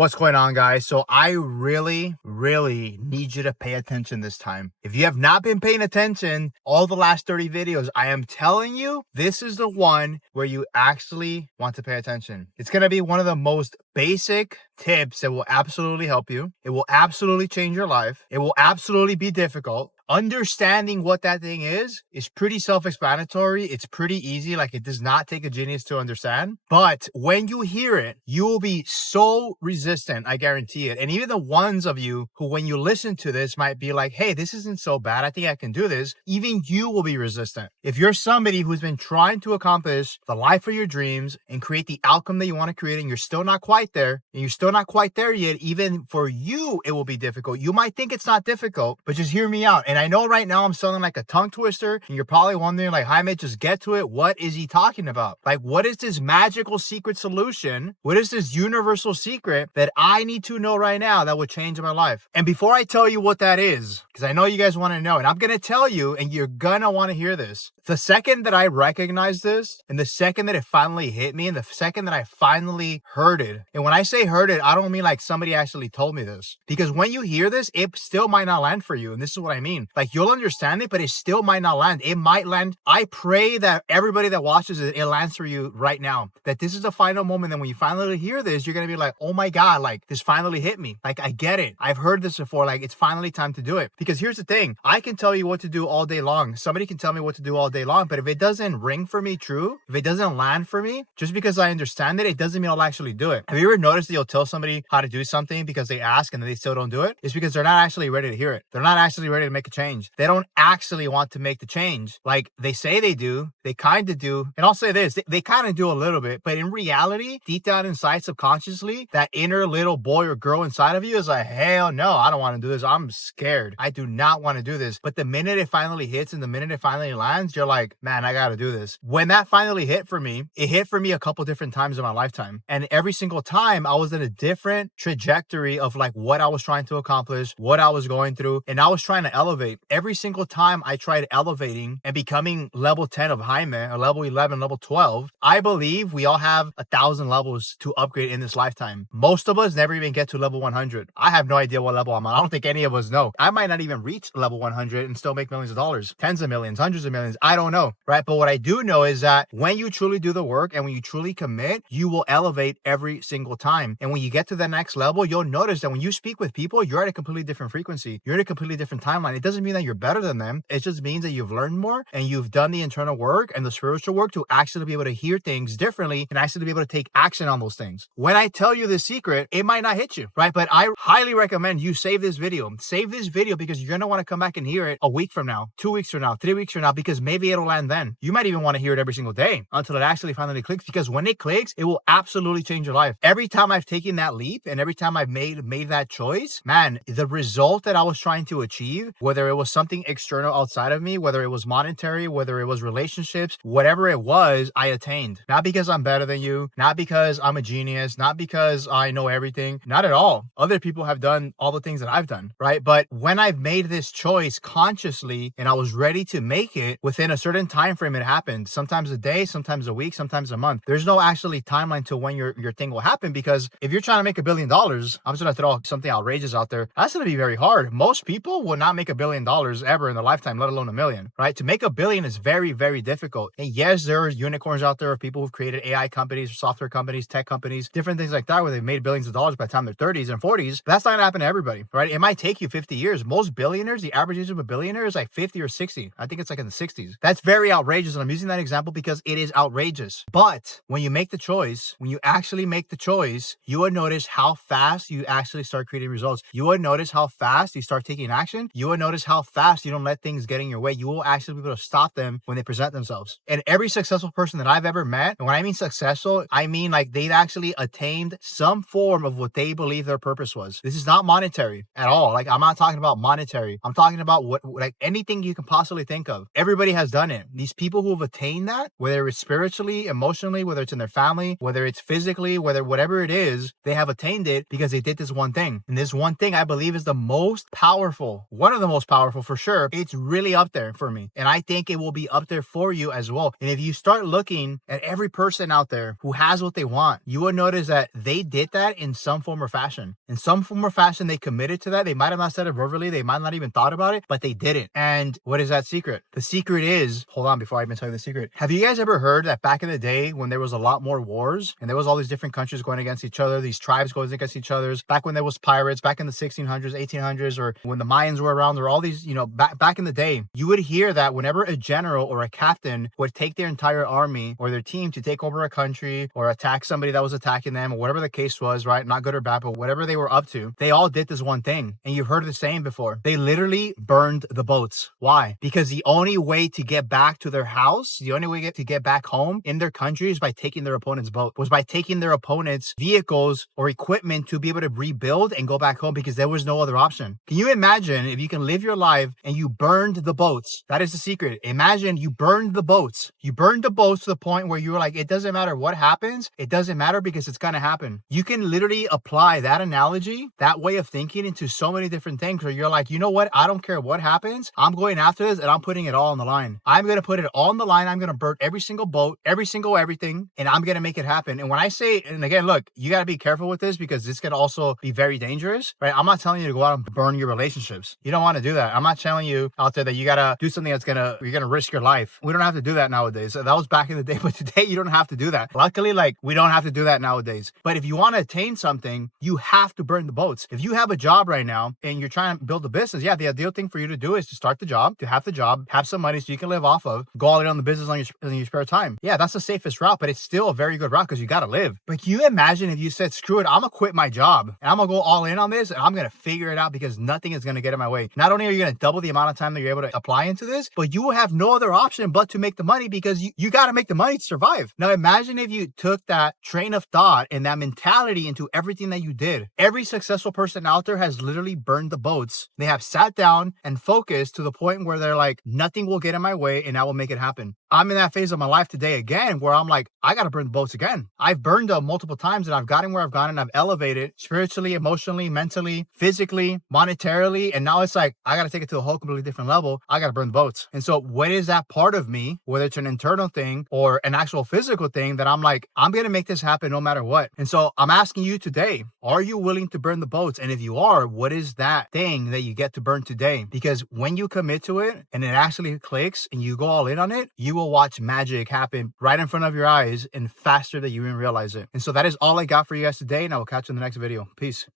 What's going on, guys? So I really need you to pay attention this time. If you have not been paying attention all the last 30 videos, I am telling you, this is the one where you actually want to pay attention. It's going to be one of the most basic tips that will absolutely help you. It will absolutely change your life. It will absolutely be difficult. Understanding what that thing is pretty self-explanatory. It's pretty easy. Like, it does not take a genius to understand. But when you hear it, you will be so resistant, I guarantee it. And even the ones of you who, when you listen to this, might be like, hey, this isn't so bad, I think I can do this. Even you will be resistant. If you're somebody who's been trying to accomplish the life of your dreams and create the outcome that you want to create, and you're still not quite there, and you're still not quite there yet, even for you, it will be difficult. You might think it's not difficult, but just hear me out. And I know right now I'm sounding like a tongue twister, and you're probably wondering, like, Jaime, just get to it. What is he talking about? Like, what is this magical secret solution? What is this universal secret that I need to know right now that would change my life? And before I tell you what that is, because I know you guys want to know, and I'm going to tell you, and you're going to want to hear this. The second that I recognized this, and the second that it finally hit me, and the second that I finally heard it, and when I say heard it, I don't mean like somebody actually told me this. Because when you hear this, it still might not land for you. And this is what I mean. Like, you'll understand it, but it still might not land. It might land. I pray that everybody that watches it, it lands for you right now. That this is the final moment. That when you finally hear this, you're going to be like, oh my God, like, this finally hit me. Like, I get it. I've heard this before. Like, it's finally time to do it. Because here's the thing. I can tell you what to do all day long. Somebody can tell me what to do all day long. But if it doesn't ring for me true, if it doesn't land for me, just because I understand it doesn't mean I'll actually do it. Have you ever noticed that you'll tell somebody how to do something because they ask and then they still don't do it? It's because they're not actually ready to hear it. They're not actually ready to make a change. They don't actually want to make the change. Like, they say they do, they kind of do. And I'll say this, they kind of do a little bit, but in reality, deep down inside, subconsciously, that inner little boy or girl inside of you is like, hell no, I don't want to do this. I'm scared. I do not want to do this. But the minute it finally hits and the minute it finally lands, you're like, man, I got to do this. When that finally hit for me, it hit for me a couple different times in my lifetime. And every single time I was in a different trajectory of like what I was trying to accomplish, what I was going through, and I was trying to elevate. Every single time I tried elevating and becoming level 10 of Jaime, or level 11, level 12, I believe we all have 1,000 levels to upgrade in this lifetime. Most of us never even get to level 100. I have no idea what level I'm on. I don't think any of us know. I might not even reach level 100 and still make millions of dollars, tens of millions, hundreds of millions. I don't know, right? But what I do know is that when you truly do the work and when you truly commit, you will elevate every single time. And when you get to the next level, you'll notice that when you speak with people, you're at a completely different frequency. You're at a completely different timeline. It doesn't mean that you're better than them. It just means that you've learned more and you've done the internal work and the spiritual work to actually be able to hear things differently and actually be able to take action on those things. When I tell you this secret, it might not hit you, right? But I highly recommend you save this video. Save this video because you're going to want to come back and hear it a week from now, 2 weeks from now, 3 weeks from now, because maybe it'll land then. You might even want to hear it every single day until it actually finally clicks, because when it clicks, it will absolutely change your life. Every time I've taken that leap and every time I've made that choice, man, the result that I was trying to achieve, whether it was something external outside of me, whether it was monetary, whether it was relationships, whatever it was, I attained. Not because I'm better than you, not because I'm a genius, not because I know everything, not at all. Other people have done all the things that I've done, right? But when I've made this choice consciously and I was ready to make it within a certain time frame, it happened. Sometimes a day, sometimes a week, sometimes a month. There's no actually timeline to when your thing will happen, because if you're trying to make $1 billion, I'm just going to throw something outrageous out there. That's going to be very hard. Most people will not make $1 billion ever in their lifetime, let alone $1 million, right? To make $1 billion is very, very difficult. And yes, there are unicorns out there of people who've created AI companies, software companies, tech companies, different things like that, where they've made billions of dollars by the time they're 30s and 40s. But that's not going to happen to everybody, right? It might take you 50 years. Most billionaires, the average age of a billionaire is like 50 or 60. I think it's like in the 60s. That's very outrageous. And I'm using that example because it is outrageous. But when you make the choice, when you actually make the choice, you would notice how fast you actually start creating results. You would notice how fast you start taking action. You would notice how fast you don't let things get in your way. You will actually be able to stop them when they present themselves. And every successful person that I've ever met, and when I mean successful, I mean like they've actually attained some form of what they believe their purpose was. This is not monetary at all. Like, I'm not talking about monetary. I'm talking about what, like, anything you can possibly think of. Everybody has done it. These people who have attained that, whether it's spiritually, emotionally, whether it's in their family, whether it's physically, whether whatever whatever it is, they have attained it because they did this one thing. And this one thing I believe is the most powerful, one of the most powerful for sure. It's really up there for me. And I think it will be up there for you as well. And if you start looking at every person out there who has what they want, you will notice that they did that in some form or fashion. In some form or fashion, they committed to that. They might have not said it verbally. They might not even thought about it, but they didn't. And what is that secret? The secret is, hold on, before I even tell you the secret. Have you guys ever heard that back in the day when there was a lot more wars and there was all these different countries going against each other, these tribes going against each other's, back when there was pirates, back in the 1600s, 1800s, or when the Mayans were around, there were all these, back in the day, you would hear that whenever a general or a captain would take their entire army or their team to take over a country or attack somebody that was attacking them or whatever the case was, right? Not good or bad, but whatever they were up to, they all did this one thing. And you've heard the saying before. They literally burned the boats. Why? Because the only way to get back to their house, the only way to get back home in their country is by taking their opponent's boat, was by taking their opponent's vehicles or equipment to be able to rebuild and go back home because there was no other option. Can you imagine if you can live your life and you burned the boats? That is the secret. Imagine you burned the boats. You burned the boats to the point where you were like, it doesn't matter what happens. It doesn't matter because it's going to happen. You can literally apply that analogy, that way of thinking into so many different things where you're like, you know what? I don't care what happens. I'm going after this and I'm putting it all on the line. I'm going to put it all on the line. I'm going to burn every single boat, every single everything, and I'm going to make it happen. And when I say, and again, look, you got to be careful with this because this can also be very dangerous, right? I'm not telling you to go out and burn your relationships. You don't want to do that. I'm not telling you out there that you got to do something you're going to risk your life. We don't have to do that nowadays. That was back in the day, but today you don't have to do that. Luckily, we don't have to do that nowadays. But if you want to attain something, you have to burn the boats. If you have a job right now and you're trying to build a business, yeah, the ideal thing for you to do is to start the job, to have the job, have some money so you can live off of, go all in on the business on your spare time. Yeah, that's the safest route, but it's still a very good route because you got to live. But can you imagine if you said, screw it, I'm going to quit my job and I'm going to go all in on this and I'm going to figure it out because nothing is going to get in my way. Not only are you going to double the amount of time that you're able to apply into this, but you will have no other option but to make the money because you got to make the money to survive. Now imagine if you took that train of thought and that mentality into everything that you did. Every successful person out there has literally burned the boats. They have sat down and focused to the point where they're like, nothing will get in my way and I will make it happen. I'm in that phase of my life today again where I'm like, I got to burn the boats again. I've burned them multiple times and I've gotten where I've gotten. I've elevated spiritually, emotionally, mentally, physically, monetarily. And now it's like, I got to take it to a whole completely different level. I got to burn the boats. And so what is that part of me, whether it's an internal thing or an actual physical thing that I'm like, I'm going to make this happen no matter what. And so I'm asking you today, are you willing to burn the boats? And if you are, what is that thing that you get to burn today? Because when you commit to it and it actually clicks and you go all in on it, you will watch magic happen right in front of your eyes and faster than you even realize it. And so that is all I got for you guys today. And I will catch you in the next video. Peace.